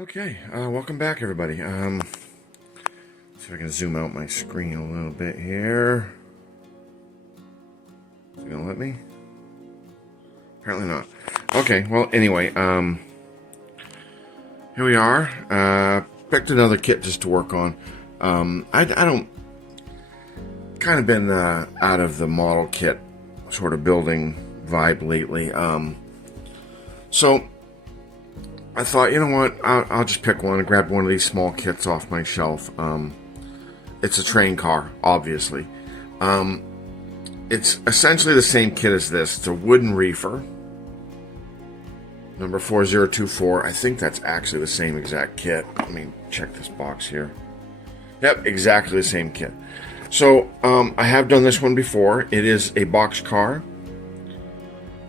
Okay, welcome back, everybody. See if I can zoom out my screen a little bit here. Is it gonna let me? Apparently not. Okay, well, anyway, here we are. Picked another kit just to work on. I don't... Kind of been out of the model kit sort of building vibe lately. So I thought, you know what, I'll just pick one and grab one of these small kits off my shelf. It's a train car, obviously. It's essentially the same kit as this. It's a wooden reefer, number 4024. I think that's actually the same exact kit. Let me check this box here. Yep, exactly the same kit. So, I have done this one before. It is a box car,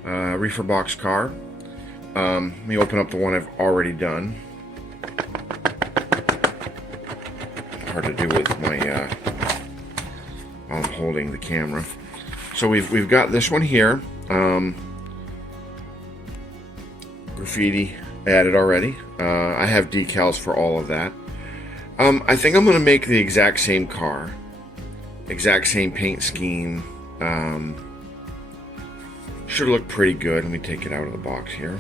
reefer box car. Let me open up the one I've already done. Hard to do with my while I'm holding the camera. So we've got this one here. Graffiti added already. I have decals for all of that. I think I'm going to make the exact same car, exact same paint scheme. Should look pretty good. Let me take it out of the box here.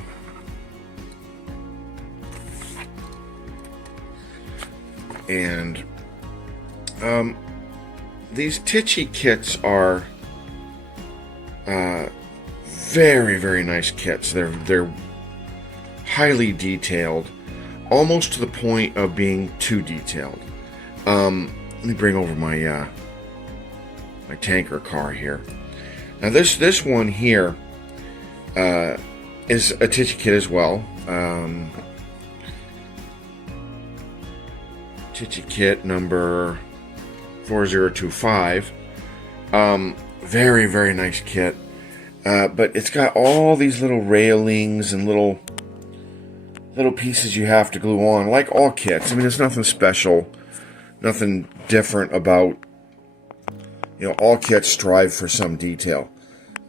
And these Tichy kits are very, very nice kits. They're highly detailed, almost to the point of being too detailed. Let me bring over my my tanker car here. Now this one here is a Tichy kit as well. Tichy kit number 4025. Very, very nice kit. But it's got all these little railings and little pieces you have to glue on, like all kits. I mean, there's nothing special, nothing different about, you know, all kits strive for some detail.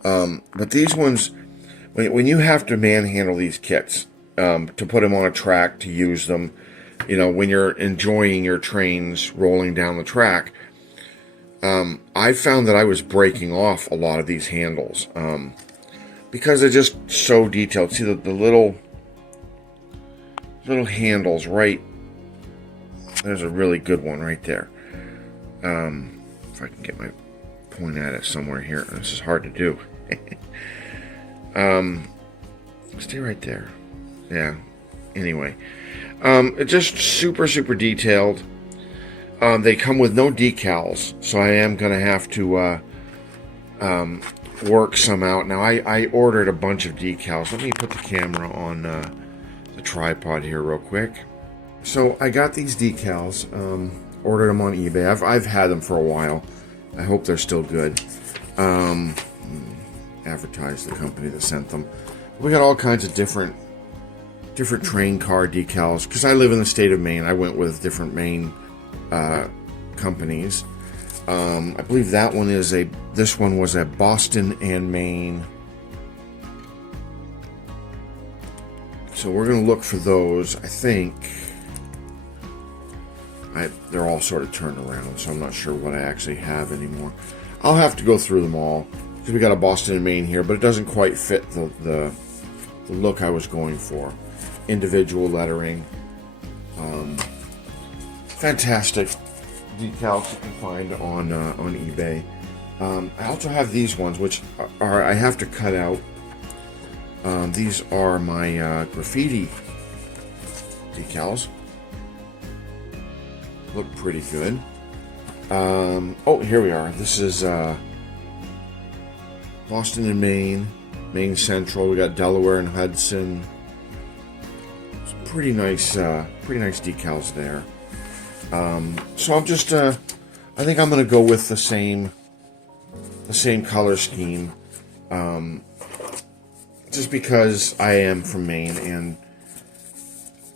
But these ones, when you have to manhandle these kits, to put them on a track, to use them, you know, when you're enjoying your trains rolling down the track, I found that I was breaking off a lot of these handles, because they're just so detailed. See the little handles, right? There's a really good one right there. If I can get my point at it somewhere here. This is hard to do. Stay right there. Yeah. Anyway. It's just super, super detailed. They come with no decals, so I am going to have to work some out. Now, I ordered a bunch of decals. Let me put the camera on the tripod here real quick. So I got these decals, ordered them on eBay. I've had them for a while. I hope they're still good. Advertise the company that sent them. We got all kinds of different train car decals. Because I live in the state of Maine, I went with different Maine companies. I believe that one is this one was a Boston and Maine. So we're going to look for those. I think they're all sort of turned around, so I'm not sure what I actually have anymore. I'll have to go through them all, because we got a Boston and Maine here, but it doesn't quite fit the look I was going for. Individual lettering. Fantastic decals you can find on eBay. I also have these ones, which I have to cut out. These are my graffiti decals. Look pretty good. Oh, here we are. This is Boston and Maine, Maine Central. We got Delaware and Hudson. It's pretty nice decals there. So I'm just, I think I'm going to go with the same color scheme, just because I am from Maine, and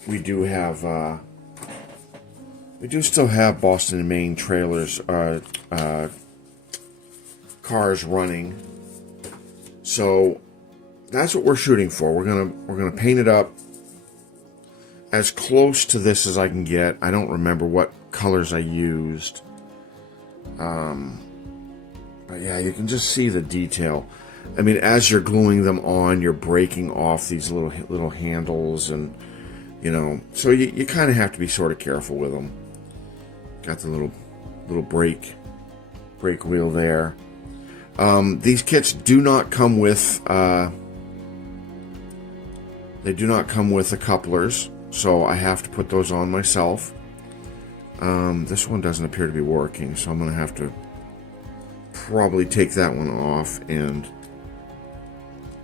we do still have Boston and Maine trailers, cars running. So that's what we're shooting for. We're gonna paint it up as close to this as I can get. I don't remember what colors I used. But yeah, you can just see the detail. I mean, as you're gluing them on, you're breaking off these little handles, and you know, so you kind of have to be sort of careful with them. Got the little brake wheel there. These kits do not come with they do not come with the couplers, so I have to put those on myself. This one doesn't appear to be working, so I'm going to have to probably take that one off and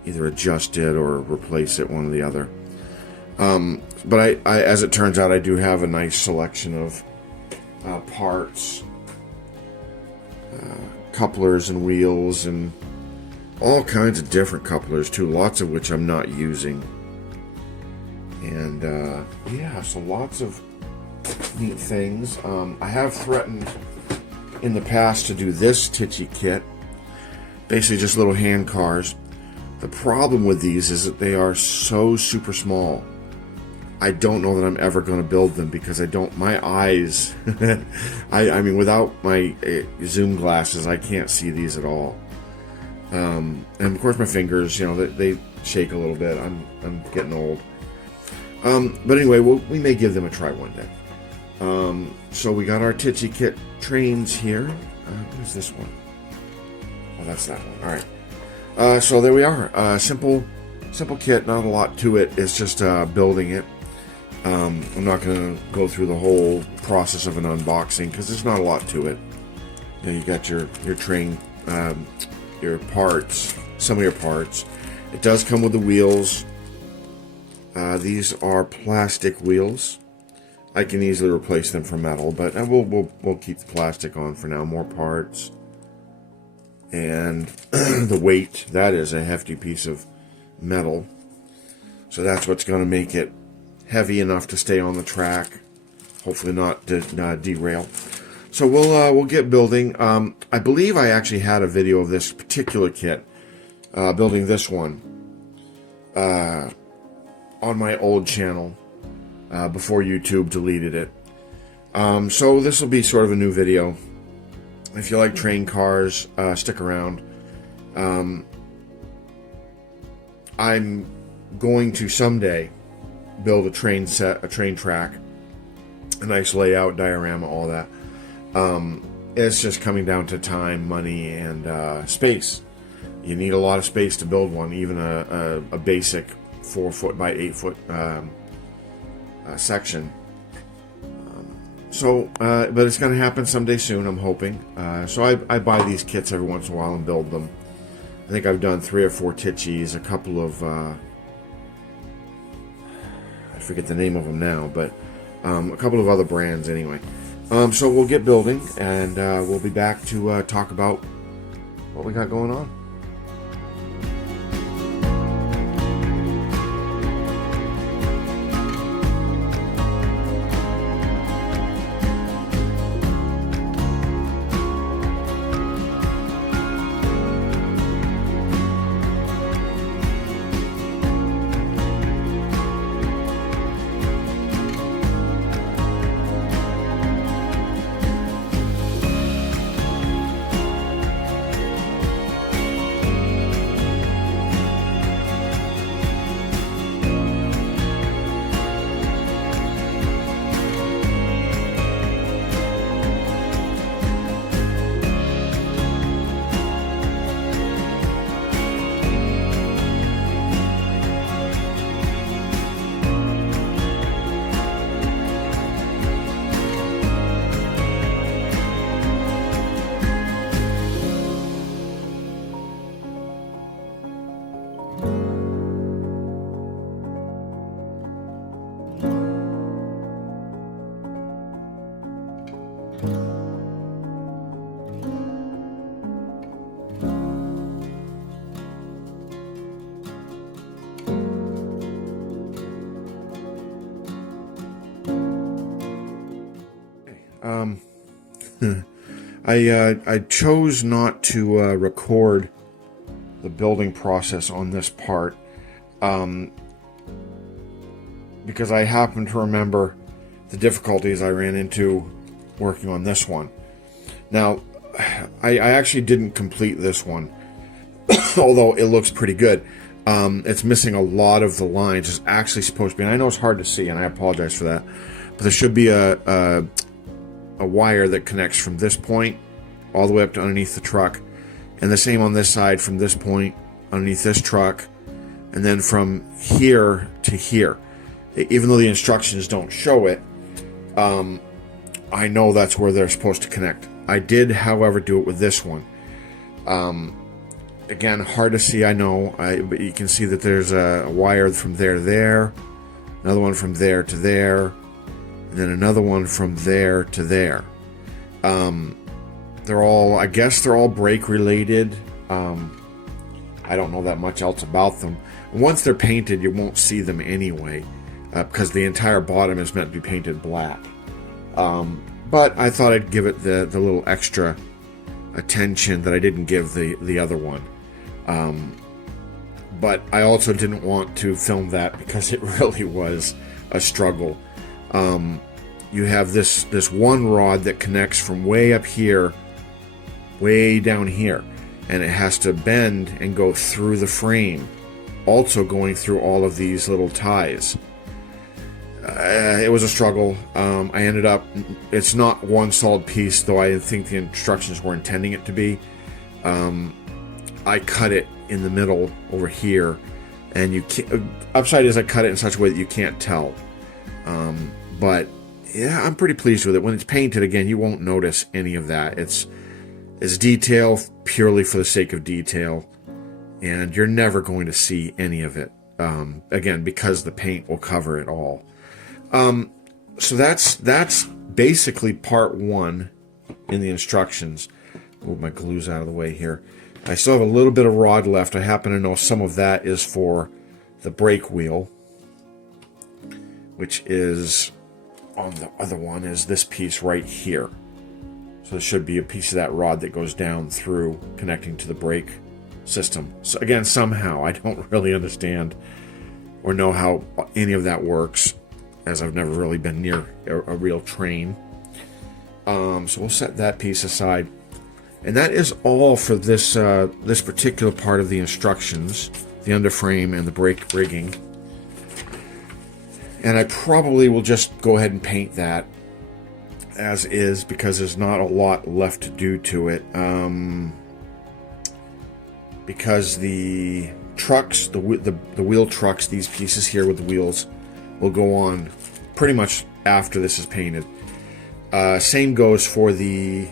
either adjust it or replace it, one or the other. But I as it turns out, I do have a nice selection of parts, couplers and wheels, and all kinds of different couplers too, lots of which I'm not using. And yeah, so lots of neat things. I have threatened in the past to do this Tichy kit, basically just little hand cars. The problem with these is that they are so super small. I don't know that I'm ever going to build them because my eyes, I mean, without my zoom glasses, I can't see these at all. And of course my fingers, you know, they shake a little bit. I'm getting old. But anyway, we may give them a try one day. So we got our Tichy kit trains here. What is this one? Oh, that's that one. All right. So there we are. Simple kit, not a lot to it. It's just building it. I'm not going to go through the whole process of an unboxing because there's not a lot to it. You know, you got your train, your parts, some of your parts. It does come with the wheels. These are plastic wheels. I can easily replace them for metal, but we'll keep the plastic on for now. More parts. And the weight, that is a hefty piece of metal. So that's what's going to make it heavy enough to stay on the track. Hopefully not derail. So we'll get building. I believe I actually had a video of this particular kit, building this one, on my old channel before YouTube deleted it. So this will be sort of a new video. If you like train cars, stick around. I'm going to someday build a train track, a nice layout, diorama, all that. It's just coming down to time, money, and space. You need a lot of space to build one, even a basic 4 foot by 8 foot section. But it's going to happen someday soon, I'm hoping. So I buy these kits every once in a while and build them. I think I've done 3 or 4 Tichys, a couple of, I forget the name of them now, but a couple of other brands anyway. So we'll get building, and we'll be back to talk about what we got going on. I chose not to record the building process on this part. because I happen to remember the difficulties I ran into working on this one. Now, I actually didn't complete this one, although it looks pretty good. It's missing a lot of the lines. It's actually supposed to be, and I know it's hard to see, and I apologize for that, but there should be a wire that connects from this point all the way up to underneath the truck, and the same on this side from this point underneath this truck, and then from here to here. Even though the instructions don't show it, I know that's where they're supposed to connect. I did, however, do it with this one. Again, hard to see, I know, but you can see that there's a wire from there to there, another one from there to there, and then another one from there to there. They're all, I guess they're all brake related. I don't know that much else about them. Once they're painted, you won't see them anyway, because the entire bottom is meant to be painted black. But I thought I'd give it the little extra attention that I didn't give the other one. But I also didn't want to film that because it really was a struggle. You have this one rod that connects from way up here, way down here, and it has to bend and go through the frame, also going through all of these little ties. It was a struggle. I ended up, it's not one solid piece, though I think the instructions were intending it to be. I cut it in the middle over here, and you can't, upside is I cut it in such a way that you can't tell. But yeah, I'm pretty pleased with it. When it's painted, again, you won't notice any of that. It's detail purely for the sake of detail, and you're never going to see any of it. Again, because the paint will cover it all. So that's basically part one in the instructions. Move my glues out of the way here. I still have a little bit of rod left. I happen to know some of that is for the brake wheel, which is on the other one, is this piece right here. So there should be a piece of that rod that goes down through, connecting to the brake system. So again, somehow, I don't really understand or know how any of that works, as I've never really been near a real train. So we'll set that piece aside. And that is all for this this particular part of the instructions, the underframe and the brake rigging. And I probably will just go ahead and paint that as is, because there's not a lot left to do to it. Because the trucks, the wheel trucks, these pieces here with the wheels, will go on pretty much after this is painted. Same goes for the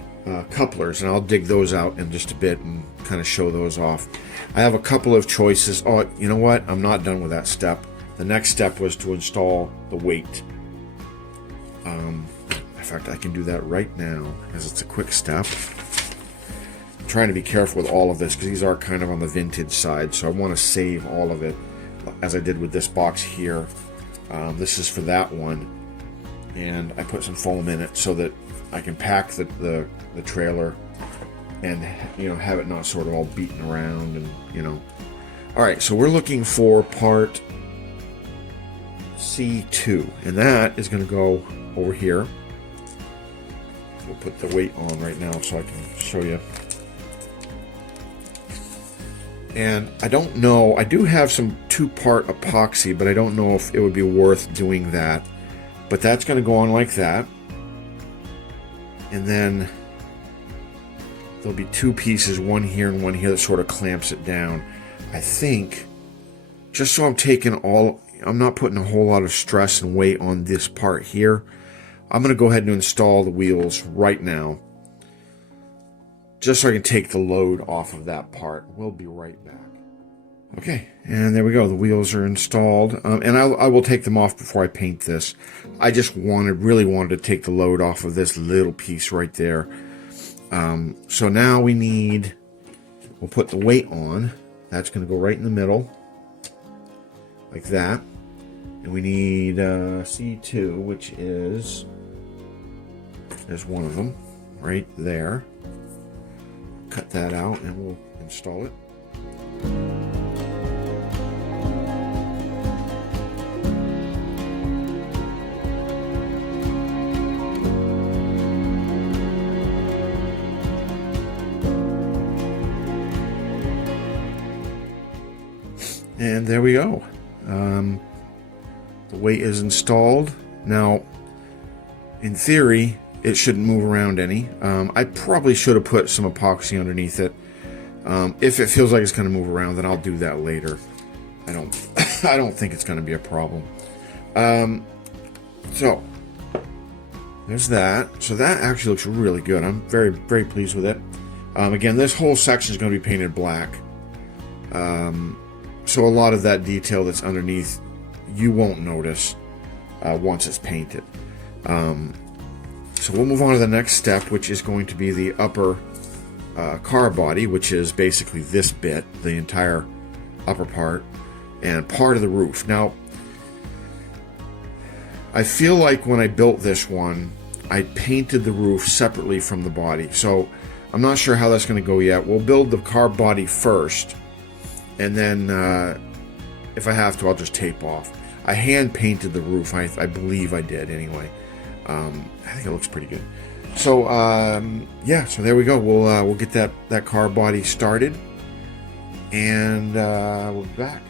couplers, and I'll dig those out in just a bit and kind of show those off. I have a couple of choices. Oh, you know what? I'm not done with that step. The next step was to install the weight. In fact, I can do that right now, as it's a quick step. I'm trying to be careful with all of this, because these are kind of on the vintage side, so I want to save all of it, as I did with this box here. This is for that one, and I put some foam in it so that I can pack the trailer and, you know, have it not sort of all beaten around, and, you know. All right, so we're looking for part C2, and that is going to go over here. We'll put the weight on right now so I can show you. And I don't know, I do have some 2-part epoxy, but I don't know if it would be worth doing that. But that's going to go on like that. And then there'll be 2 pieces, one here and one here, that sort of clamps it down. I think, just so I'm not putting a whole lot of stress and weight on this part here, I'm going to go ahead and install the wheels right now, just so I can take the load off of that part. We'll be right back. Okay, and there we go. The wheels are installed, and I will take them off before I paint this. I just really wanted to take the load off of this little piece right there. So now we'll put the weight on. That's going to go right in the middle, like that. And we need C2, which is, there's one of them right there. Cut that out and we'll install it. And there we go. The weight is installed. Now, in theory, it shouldn't move around any. I probably should have put some epoxy underneath it. If it feels like it's going to move around, then I'll do that later. I don't I don't think it's going to be a problem. So there's that. So that actually looks really good. I'm very, very pleased with it. Again, this whole section is going to be painted black. So a lot of that detail that's underneath, you won't notice once it's painted. So we'll move on to the next step, which is going to be the upper car body, which is basically this bit, the entire upper part, and part of the roof. Now, I feel like when I built this one, I painted the roof separately from the body. So I'm not sure how that's going to go yet. We'll build the car body first, and then if I have to, I'll just tape off. I hand painted the roof. I believe I did anyway. I think it looks pretty good. So yeah, so there we go. We'll get that car body started, and we'll be back.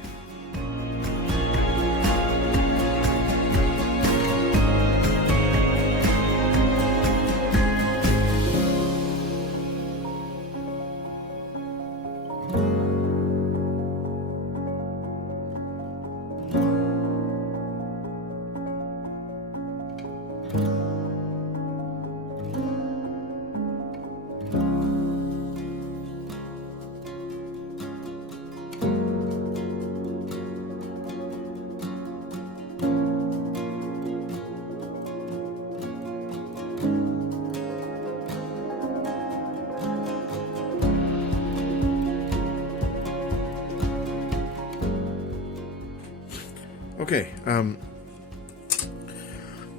Okay,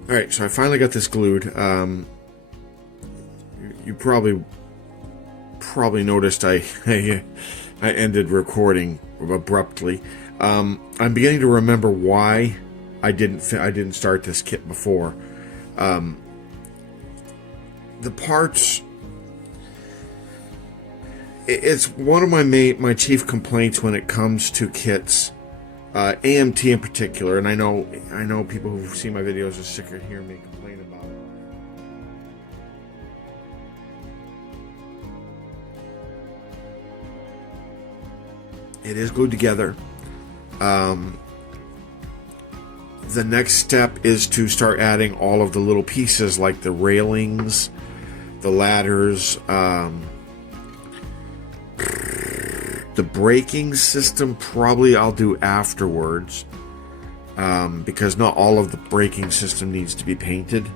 alright, so I finally got this glued. You probably noticed I ended recording abruptly. I'm beginning to remember why I didn't start this kit before. The parts, it's one of my chief complaints when it comes to kits. AMT in particular, and I know people who've seen my videos are sick of hearing me complain about it. It is glued together. The next step is to start adding all of the little pieces like the railings, the ladders, the braking system probably I'll do afterwards, because not all of the braking system needs to be painted.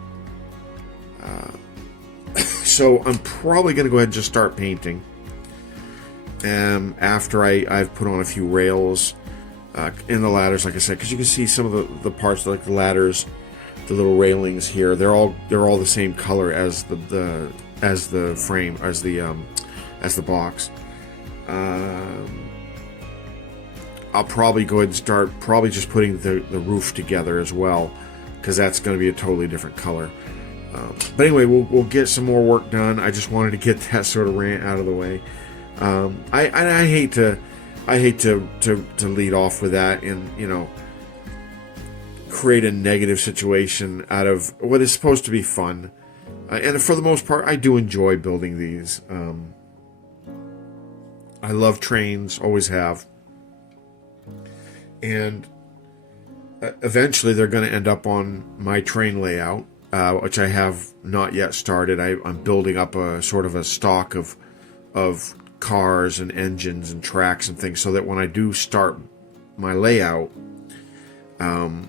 So I'm probably going to go ahead and just start painting after I've put on a few rails in the ladders, like I said, because you can see some of the parts like the ladders, the little railings here. They're all the same color as the frame, as the box. I'll probably go ahead and start just putting the roof together as well, because that's going to be a totally different color. But anyway, we'll get some more work done. I just wanted to get that sort of rant out of the way. I hate to lead off with that and create a negative situation out of what is supposed to be fun. And for the most part, I do enjoy building these. I love trains, always have. And eventually they're going to end up on my train layout, which I have not yet started. I'm building up a sort of a stock of cars and engines and tracks and things, so that when I do start my layout, I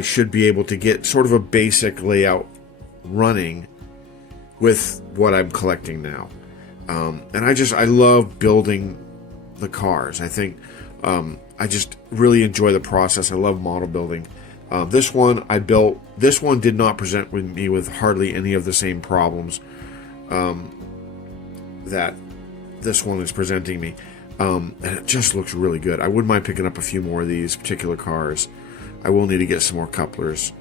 should be able to get sort of a basic layout running with what I'm collecting now. And I love building the cars. I think I just really enjoy the process. I love model building. This one I built. This one did not present me with hardly any of the same problems that this one is presenting me. And it just looks really good. I wouldn't mind picking up a few more of these particular cars. I will need to get some more couplers.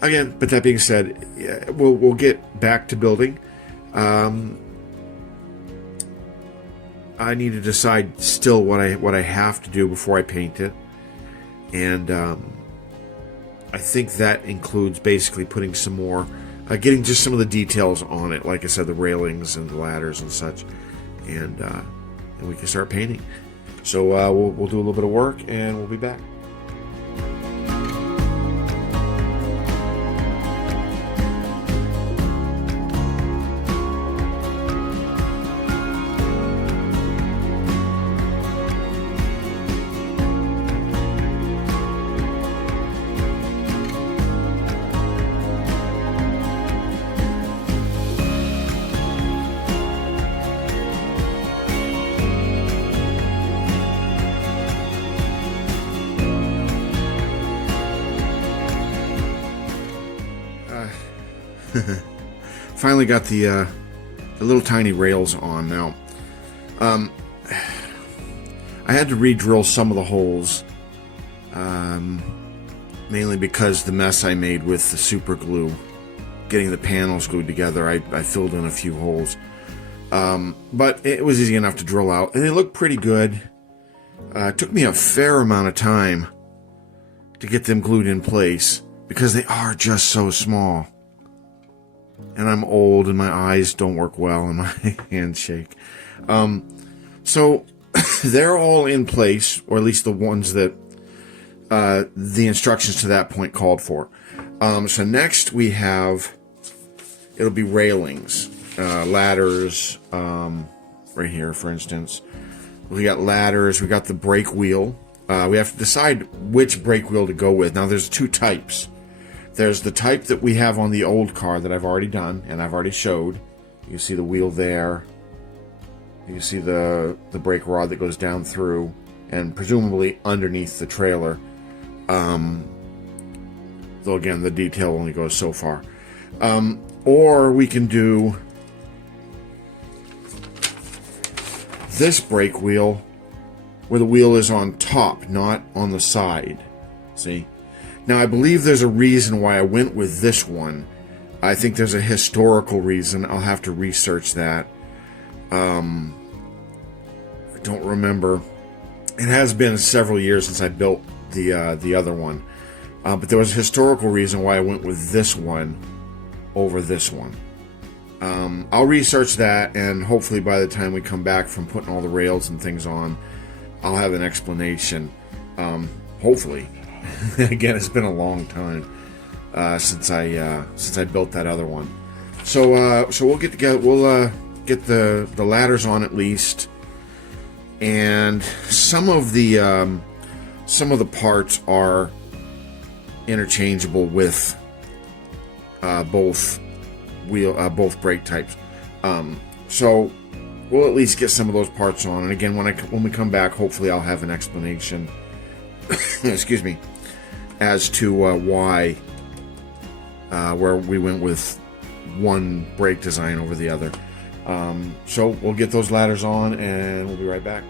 Again, but that being said, yeah, we'll get back to building. I need to decide still what I have to do before I paint it, and I think that includes basically putting some more, getting just some of the details on it. Like I said, the railings and the ladders and such, and we can start painting. So we'll do a little bit of work, and we'll be back. Finally got the little tiny rails on now. I had to re-drill some of the holes, mainly because the mess I made with the super glue, getting the panels glued together. I filled in a few holes, but it was easy enough to drill out, and they look pretty good. It took me a fair amount of time to get them glued in place because they are just so small. And I'm old and my eyes don't work well and my hands shake. So they're all in place, or at least the ones that the instructions to that point called for. So next we have, it'll be railings, ladders, right here, for instance. We got ladders, we got the brake wheel. We have to decide which brake wheel to go with. Now there's two types. There's the type that we have on the old car that I've already done and I've already showed. You see the wheel there. You see the brake rod that goes down through and presumably underneath the trailer. Though again, the detail only goes so far. Or we can do this brake wheel where the wheel is on top, not on the side. See? Now, I believe there's a reason why I went with this one. I think there's a historical reason. I'll have to research that. I don't remember. It has been several years since I built the other one. But there was a historical reason why I went with this one over this one. I'll research that, and hopefully by the time we come back from putting all the rails and things on, I'll have an explanation. Hopefully. Again, it's been a long time since I built that other one. So we'll get together. We'll get the ladders on at least, and some of the parts are interchangeable with both brake types. So we'll at least get some of those parts on. And again, when we come back, hopefully I'll have an explanation. Excuse me. As to why, where we went with one brake design over the other. So we'll get those ladders on and we'll be right back.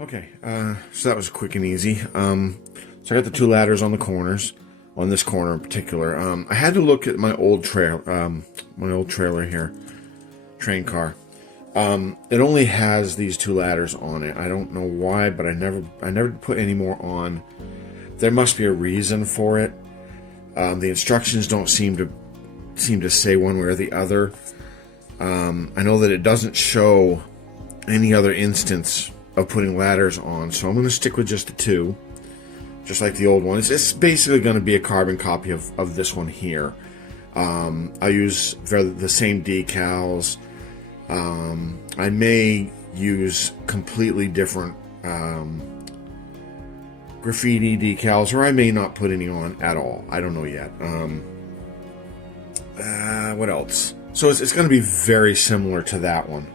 Okay, so that was quick and easy. So I got the two ladders on the corners, on this corner in particular. I had to look at my old trailer here, train car. It only has these two ladders on it. I don't know why, but I never put any more on. There must be a reason for it. The instructions don't seem to say one way or the other. I know that it doesn't show any other instance of putting ladders on, so I'm going to stick with just the two, just like the old one. It's basically going to be a carbon copy of this one here. I use the same decals. I may use completely different graffiti decals, or I may not put any on at all. I don't know yet. What else? So it's going to be very similar to that one.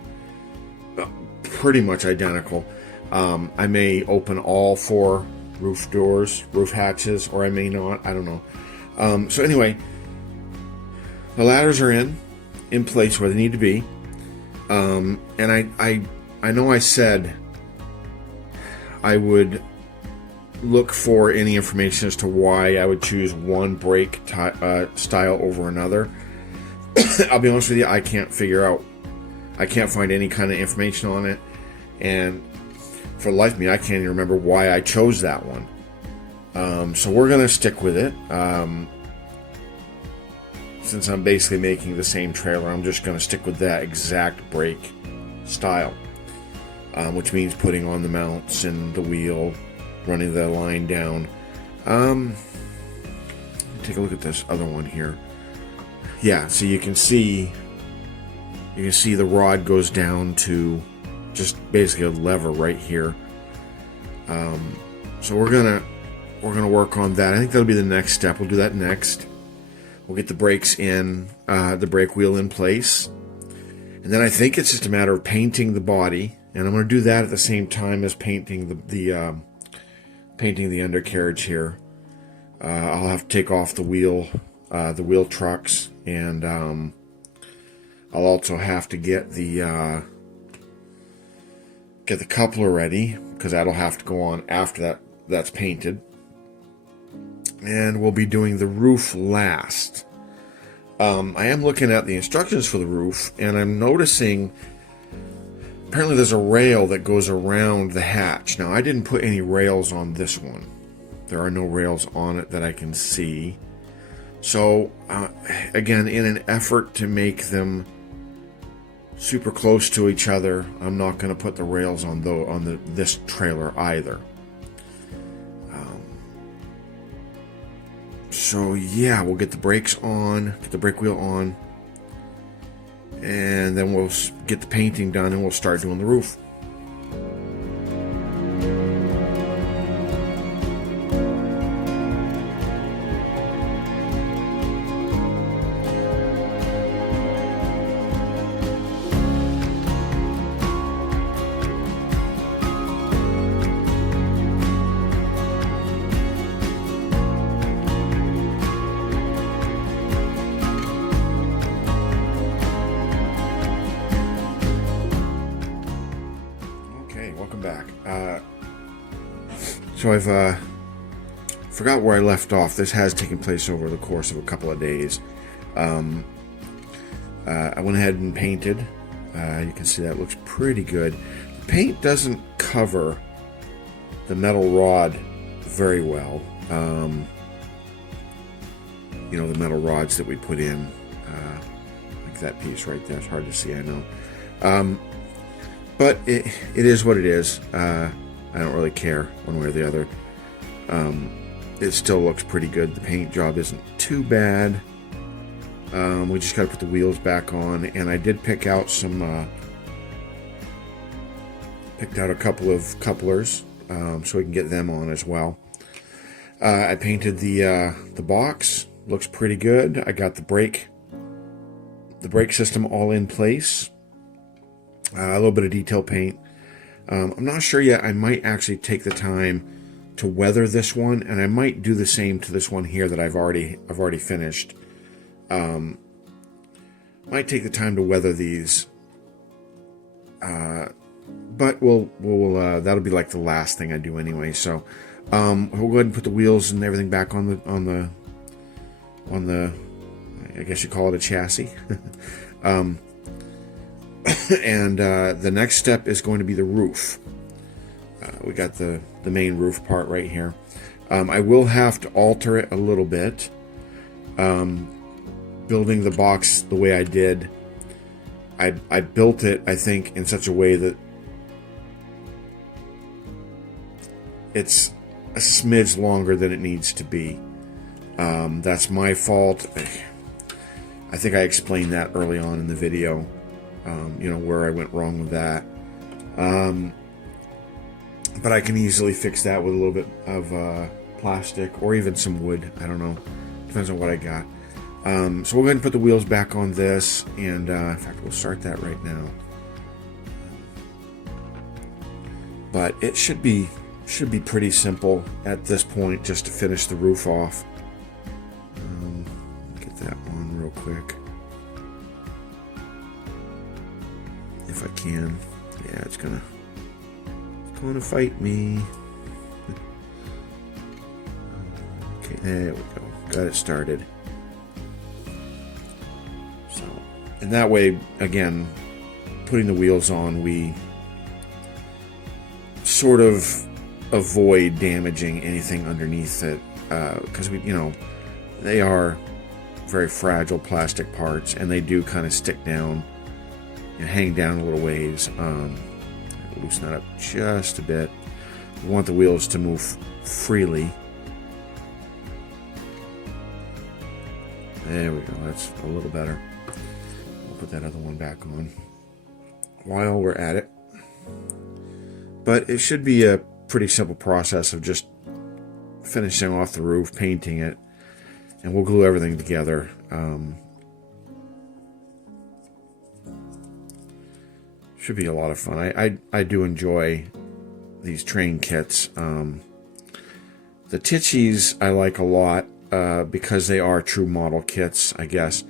Pretty much identical. I may open all four roof doors, roof hatches, or I may not. I don't know. So anyway, the ladders are in place where they need to be. And I know I said I would look for any information as to why I would choose one brake style over another. I'll be honest with you, I can't find any kind of information on it, and for the life of me, I can't even remember why I chose that one. So we're going to stick with it. Since I'm basically making the same trailer, I'm just going to stick with that exact brake style, which means putting on the mounts and the wheel, running the line down. Take a look at this other one here. Yeah, so you can see the rod goes down to just basically a lever right here. So we're gonna work on that. I think that'll be the next step. We'll do that next. We'll get the brakes in, the brake wheel in place, and then I think it's just a matter of painting the body. And I'm going to do that at the same time as painting the undercarriage here. I'll have to take off the wheel trucks, and I'll also have to get the coupler ready, because that'll have to go on after that's painted. And we'll be doing the roof last. I am looking at the instructions for the roof, and I'm noticing apparently there's a rail that goes around the hatch. Now, I didn't put any rails on this one. There are no rails on it that I can see. So, again, in an effort to make them super close to each other, I'm not going to put the rails on this trailer either. So yeah, we'll get the brakes on, get the brake wheel on, and then we'll get the painting done, and we'll start doing the roof. Welcome back. So I've forgot where I left off. This has taken place over the course of a couple of days. I went ahead and painted. You can see that looks pretty good. The paint doesn't cover the metal rod very well. You know, the metal rods that we put in, like that piece right there. It's hard to see, I know. But it is what it is. I don't really care one way or the other. It still looks pretty good. The paint job isn't too bad. We just got to put the wheels back on, and I did pick out picked out a couple of couplers, so we can get them on as well. I painted the box. Looks pretty good. I got the brake system all in place. A little bit of detail paint. I'm not sure yet. I might actually take the time to weather this one, and I might do the same to this one here that I've already finished. Might take the time to weather these, but we'll that'll be like the last thing I do anyway. So we'll go ahead and put the wheels and everything back on the I guess you call it a chassis. And the next step is going to be the roof. We got the main roof part right here. I will have to alter it a little bit. Building the box the way I did, I built it, I think, in such a way that it's a smidge longer than it needs to be. That's my fault. I think I explained that early on in the video. You know, where I went wrong with that. But I can easily fix that with a little bit of plastic or even some wood. I don't know. Depends on what I got. So we'll go ahead and put the wheels back on this. And in fact, we'll start that right now. But it should be should be pretty simple at this point just to finish the roof off. Get that on real quick. If I can. Yeah, it's gonna fight me. Okay, there we go. Got it started. So, and that way, again, putting the wheels on, we sort of avoid damaging anything underneath it, because they are very fragile plastic parts, and they do kind of stick down and hang down a little ways. Loosen that up just a bit. We want the wheels to move freely. There we go. That's a little better. We'll put that other one back on while we're at it. But it should be a pretty simple process of just finishing off the roof, painting it, and we'll glue everything together. Should be a lot of fun. I do enjoy these train kits. The Tichys I like a lot because they are true model kits, I guess.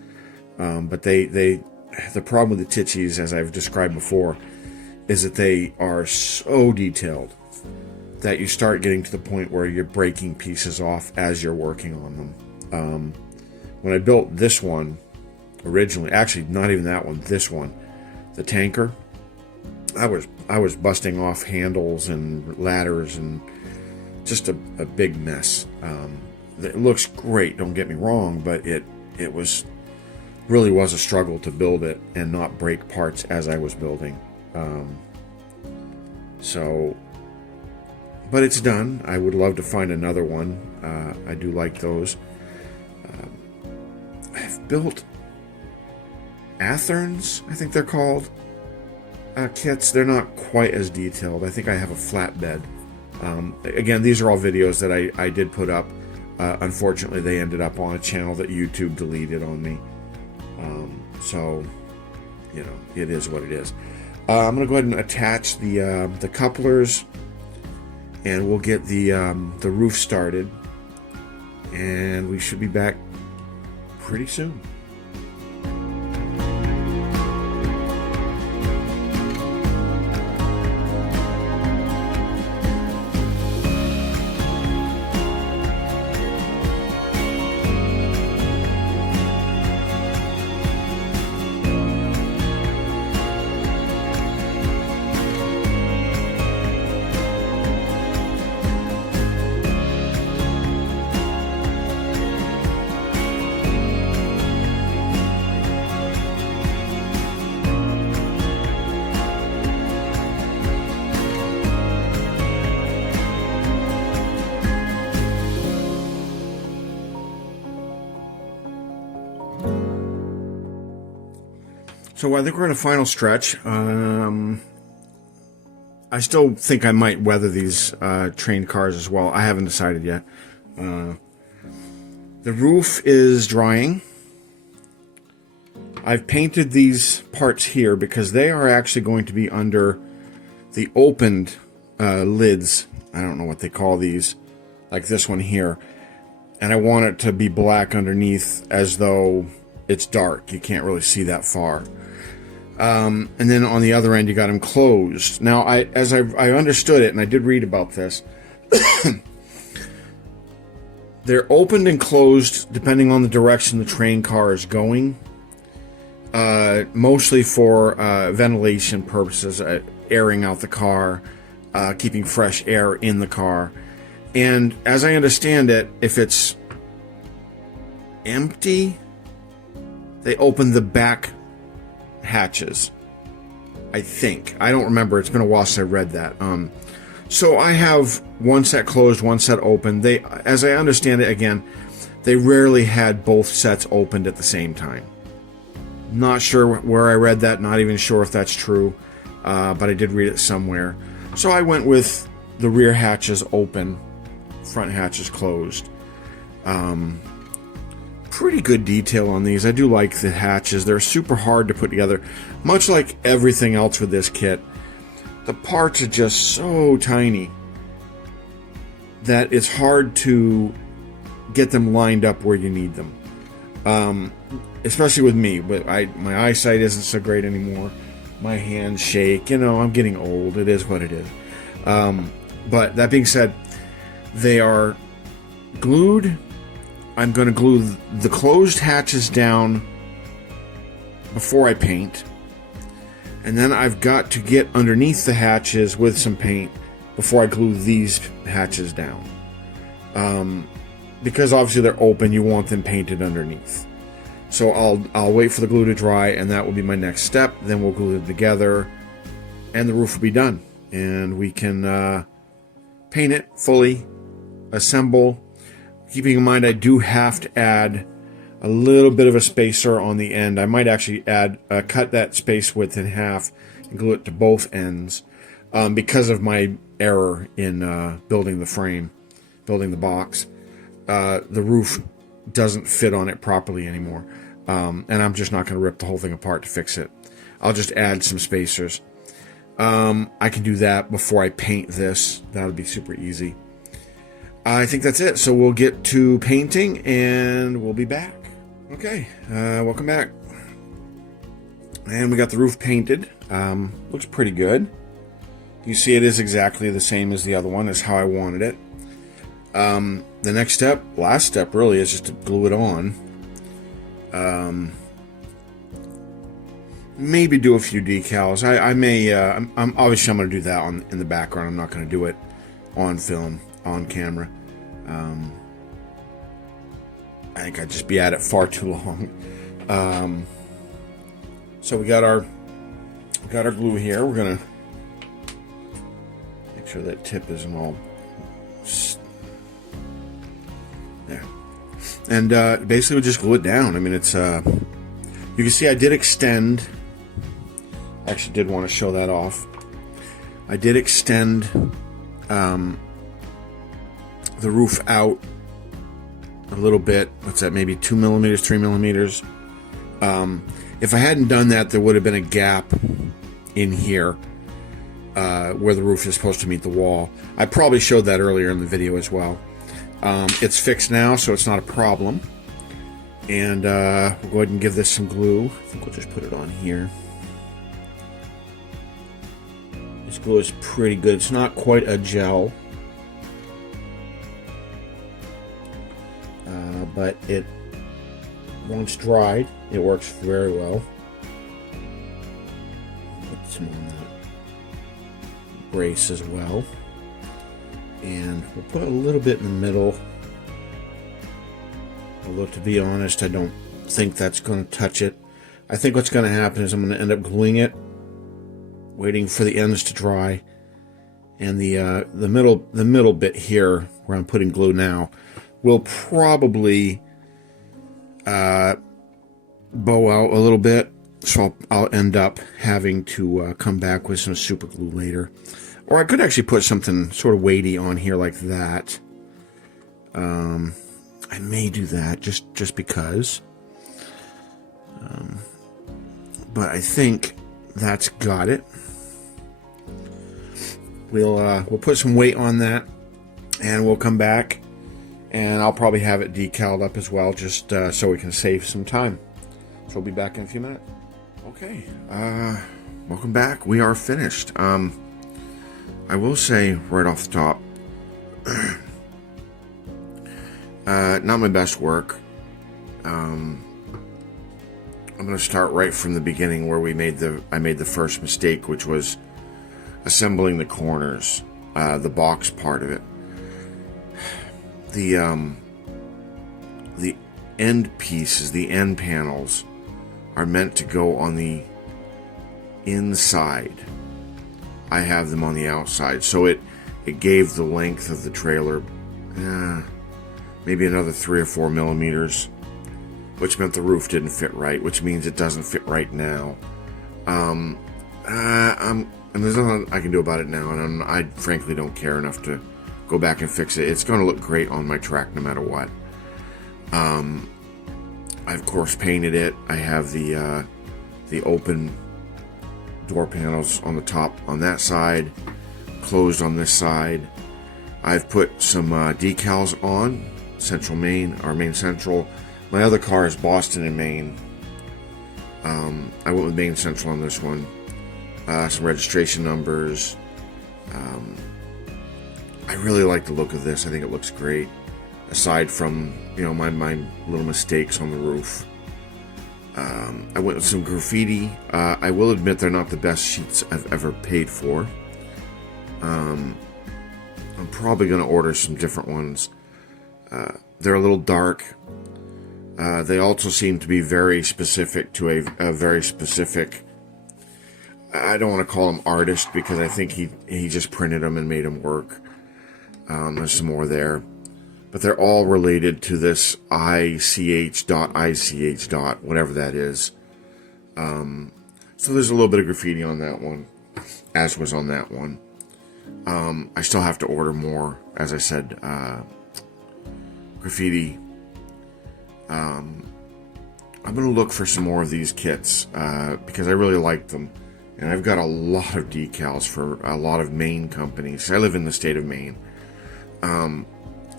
But the problem with the Tichys, as I've described before, is that they are so detailed that you start getting to the point where you're breaking pieces off as you're working on them. When I built this one originally, actually not even that one, this one, the tanker, I was busting off handles and ladders and just a big mess. It looks great, don't get me wrong, but it really was a struggle to build it and not break parts as I was building. But it's done. I would love to find another one. I do like those. I've built Atherns, I think they're called, kits. They're not quite as detailed. I think I have a flatbed. Again, these are all videos that I did put up. Unfortunately, they ended up on a channel that YouTube deleted on me. So, it is what it is. I'm going to go ahead and attach the couplers, and we'll get the roof started, and we should be back pretty soon. So I think we're in a final stretch. I still think I might weather these train cars as well. I haven't decided yet. The roof is drying. I've painted these parts here because they are actually going to be under the opened lids. I don't know what they call these, like this one here. And I want it to be black underneath as though it's dark. You can't really see that far. And then on the other end, you got them closed. Now, as I understood it, and I did read about this, they're opened and closed depending on the direction the train car is going. Mostly for ventilation purposes, airing out the car, keeping fresh air in the car. And as I understand it, if it's empty, they open the back hatches, I think. I don't remember. It's been a while since I read that. So I have one set closed, one set open. They, as I understand it, again, they rarely had both sets opened at the same time. Not sure where I read that. Not even sure if that's true. But I did read it somewhere. So I went with the rear hatches open, front hatches closed. Pretty good detail on these. I do like the hatches. They're super hard to put together. Much like everything else with this kit, the parts are just so tiny that it's hard to get them lined up where you need them. Especially with me, but my eyesight isn't so great anymore. My hands shake. I'm getting old. It is what it is. But that being said, they are glued. I'm going to glue the closed hatches down before I paint. And then I've got to get underneath the hatches with some paint before I glue these hatches down. Because obviously they're open, you want them painted underneath. So I'll wait for the glue to dry, and that will be my next step. Then we'll glue them together, and the roof will be done. And we can paint it fully, assemble. Keeping in mind I do have to add a little bit of a spacer on the end. I might actually cut that space width in half and glue it to both ends because of my error in building the frame, building the box. The roof doesn't fit on it properly anymore, and I'm just not going to rip the whole thing apart to fix it. I'll just add some spacers. I can do that before I paint this. That'll be super easy. I think that's it. So we'll get to painting and we'll be back. Okay, welcome back. And we got the roof painted. Looks pretty good. You see it is exactly the same as the other one. Is how I wanted it. The next step, last step really, is just to glue it on. Maybe do a few decals. I may, I'm obviously I'm going to do that in the background. I'm not going to do it on film, on camera. I think I'd just be at it far too long. So we got our glue here. We're gonna make sure that tip isn't all there, and basically we just glue it down. I mean, it's you can see I did extend. I actually did want to show that off. I did extend the roof out a little bit. What's that? Maybe 2 millimeters, 3 millimeters. If I hadn't done that, there would have been a gap in here where the roof is supposed to meet the wall. I probably showed that earlier in the video as well. It's fixed now, so it's not a problem. And we'll go ahead and give this some glue. I think we'll just put it on here. This glue is pretty good. It's not quite a gel. But it, once dried, it works very well. Put some on that brace as well. And we'll put a little bit in the middle. Although, to be honest, I don't think that's going to touch it. I think what's going to happen is I'm going to end up gluing it, waiting for the ends to dry, and the middle bit here where I'm putting glue now will probably bow out a little bit, so I'll end up having to come back with some super glue later. Or I could actually put something sort of weighty on here like that. I may do that just because. But I think that's got it. We'll put some weight on that, and we'll come back. And I'll probably have it decaled up as well, just so we can save some time. So we'll be back in a few minutes. Okay, welcome back. We are finished. I will say right off the top, not my best work. I'm going to start right from the beginning where I made the first mistake, which was assembling the corners, the box part of it. The end pieces, the end panels, are meant to go on the inside. I have them on the outside, so it gave the length of the trailer maybe another 3 or 4 millimeters, which meant the roof didn't fit right, which means it doesn't fit right now. And there's nothing I can do about it now, and I frankly don't care enough to go back and fix it. It's going to look great on my track no matter what. I of course painted it. I have the open door panels on the top on that side, closed on this side, I've put some decals on Central Maine, or Maine Central. My other car is Boston and Maine. I went with Maine Central on this one. Some registration numbers. I really like the look of this. I think it looks great. Aside from, you know, my little mistakes on the roof. I went with some graffiti. I will admit they're not the best sheets I've ever paid for. I'm probably going to order some different ones. They're a little dark. They also seem to be very specific to a very specific... I don't want to call him artist, because I think he just printed them and made them work. There's some more there. But they're all related to this ICH dot, whatever that is. So there's a little bit of graffiti on that one, as was on that one. I still have to order more, as I said, graffiti. I'm going to look for some more of these kits, because I really like them. And I've got a lot of decals for a lot of Maine companies. I live in the state of Maine.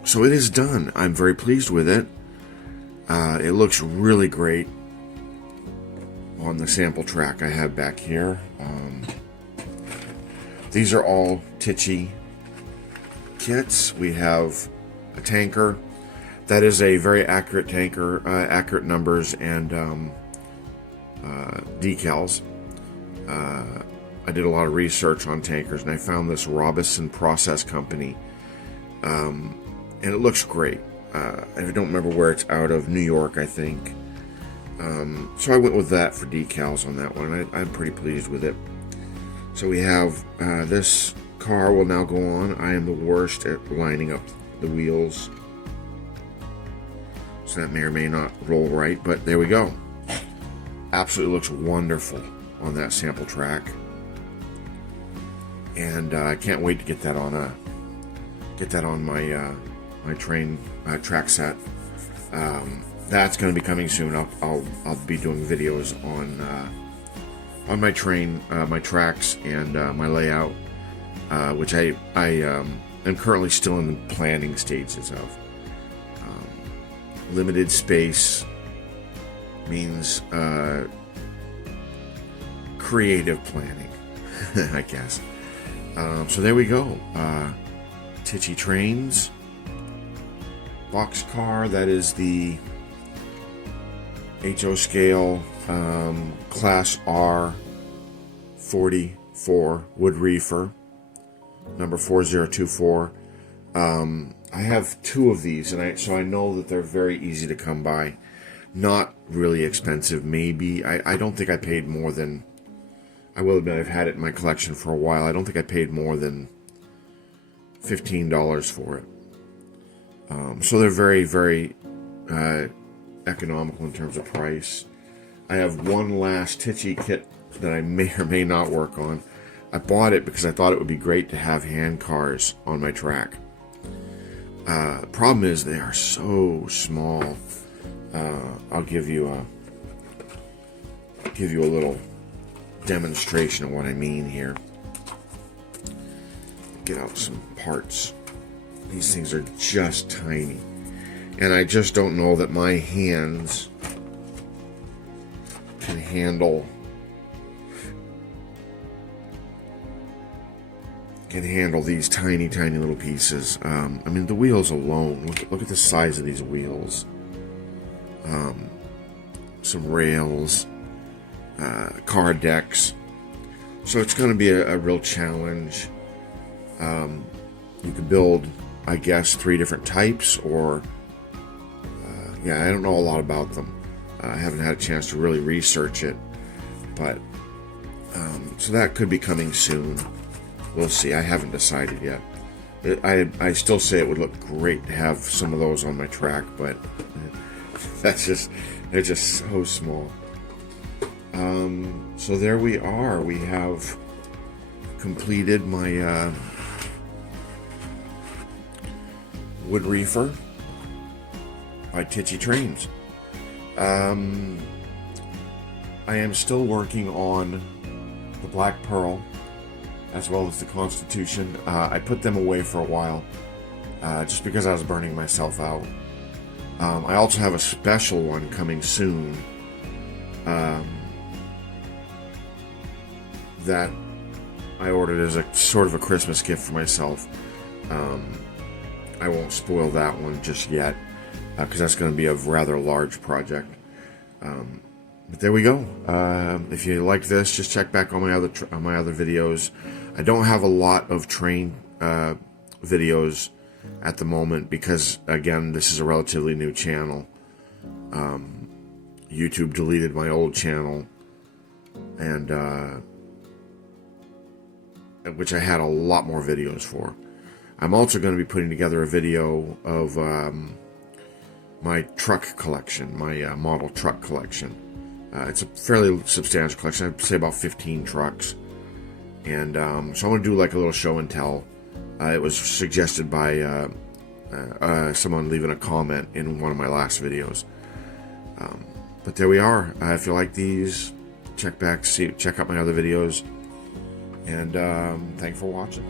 So it is done. I'm very pleased with it. It looks really great on the sample track I have back here. These are all Tichy kits. We have a tanker. That is a very accurate tanker, accurate numbers and decals. I did a lot of research on tankers, and I found this Robinson Process Company, and it looks great. I don't remember where it's out of. New York, I think. So I went with that for decals on that one. I'm pretty pleased with it. So we have this car will now go on. I am the worst at lining up the wheels, so that may or may not roll right, but there we go. Absolutely looks wonderful on that sample track, and I can't wait to get that on my my train track set. That's going to be coming soon. I'll be doing videos on my train, my tracks, and my layout, which I am currently still in the planning stages of. Limited space means creative planning, I guess. So there we go. Tichy Trains boxcar. That is the HO scale Class R 44 wood reefer, number 4024. I have two of these, and so I know that they're very easy to come by. Not really expensive, maybe. I don't think I paid more than... I will admit I've had it in my collection for a while. I don't think I paid more than $15 for it. So they're very, very economical in terms of price. I have one last Tichy kit that I may or may not work on. I bought it because I thought it would be great to have hand cars on my track. Problem is they are so small. I'll give you a little demonstration of what I mean here. Get out some parts. These things are just tiny, and I just don't know that my hands can handle these tiny little pieces. I mean, the wheels alone, look at the size of these wheels. Some rails, car decks. So it's going to be a real challenge. You could build, I guess, 3 different types, or yeah, I don't know a lot about them. I haven't had a chance to really research it, but so that could be coming soon. We'll see. I haven't decided yet. I still say it would look great to have some of those on my track, but they're just so small. So there we are. We have completed my wood reefer by Tichy Trains. I am still working on the Black Pearl as well as the Constitution. I put them away for a while. just because I was burning myself out. I also have a special one coming soon that I ordered as a sort of a Christmas gift for myself. I won't spoil that one just yet because that's going to be a rather large project. But there we go. If you like this, just check back on my other videos. I don't have a lot of train videos at the moment because, again, this is a relatively new channel. YouTube deleted my old channel, and which I had a lot more videos for. I'm also going to be putting together a video of my truck collection, my model truck collection. It's a fairly substantial collection. I'd say about 15 trucks. And so I'm going to do like a little show and tell. It was suggested by someone leaving a comment in one of my last videos. But there we are. If you like these, check out my other videos. And thanks for watching.